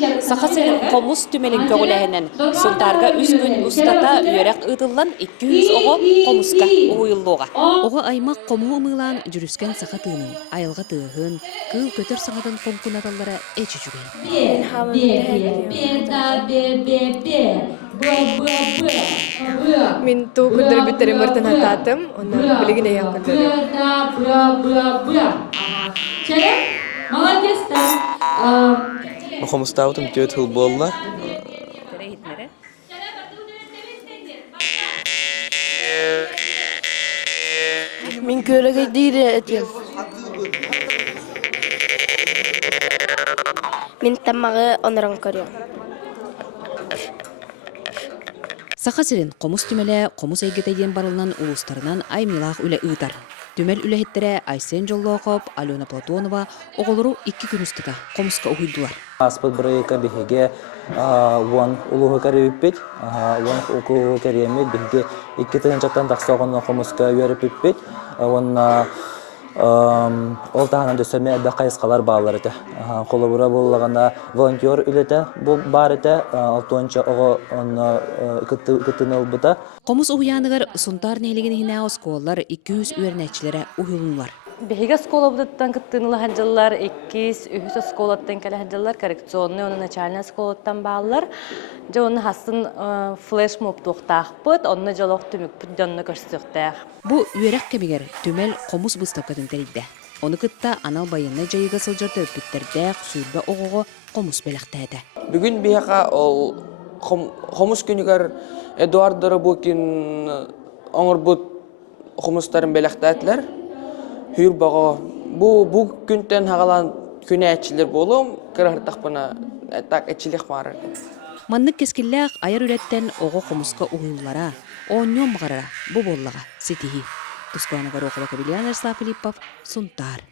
Сақасырын комус түмелін көгіләхінен сұлтарға үз күн ұстата үйерек ұтылан 200 оғы комуска ұйылуға. Оғы аймақ қому ұмылан жүріскен сақатының, айылға тығын, кыл көтір саңадан қомкунаталары әчі жүгей. Мен ту күндір бүттері мұртын ататым, оны білігін аян күндірі. Хомустаутым төт хыл болла. Мен көрігі дейірі әтем. Мен тамағы онырын көріем. Сақасырын комус түмелі комус әйгетейден барылынан ұлыстарынан аймилақ үлі ұйтар. Түмел үләхеттері Айсен Жоллоқоп, Алена Платонова оғылыру 2 күн үстіда комуска ұйдылар. Аспыт бірайқа бігеге уан ұлығы кәрі уан ұлығы кәрі емет, бігеге 2 тығын жаттан тақсағынна комуска үйеріп өппет, ол тағынан дөсәме әбі қайысқалар бағалар еті. Қолы бұра болағанда волонтер үлеті бар еті, алтуанча оғы күттін ұлбыта. Комус ұғыянығыр сұнтар нәйлеген хина осколар 200 үйернәтчілері ұйылынлар. Бега школа будаттан кыттынылы ханжалар, 2-3 школаттан кәлі ханжалар, коррекционный, оны начальная школаттан бағалар. Жа оны хасын флешмоб тоқтақ бұд, оны жалоқ түмік бүдденні көрсіқтәқ. Бұ үйерек кәмегер түмел комус бұстапқатын тәрейді. Оны кытта анал байынна жайыға сылжарды өппіттердәқ сүйірбі оғығы комус бәліқтәді. Бүгін бияқа хомус күнігер Эдуард Рабокин оңыр бұд хомустарын бәліқтәділер. Хүйір баға, бұл күнтен хағалан күні әтчілер болуым, кірғыртақ бұна әттақ әтчілік марыр. Маннық кескілләқ айыр үреттен оғы комуска ұғылылара, оңнен бағарара бұ боллаға сетихи. Тұскуанығар оқылы Кабелиян Арслав Филиппов, Сұнтар.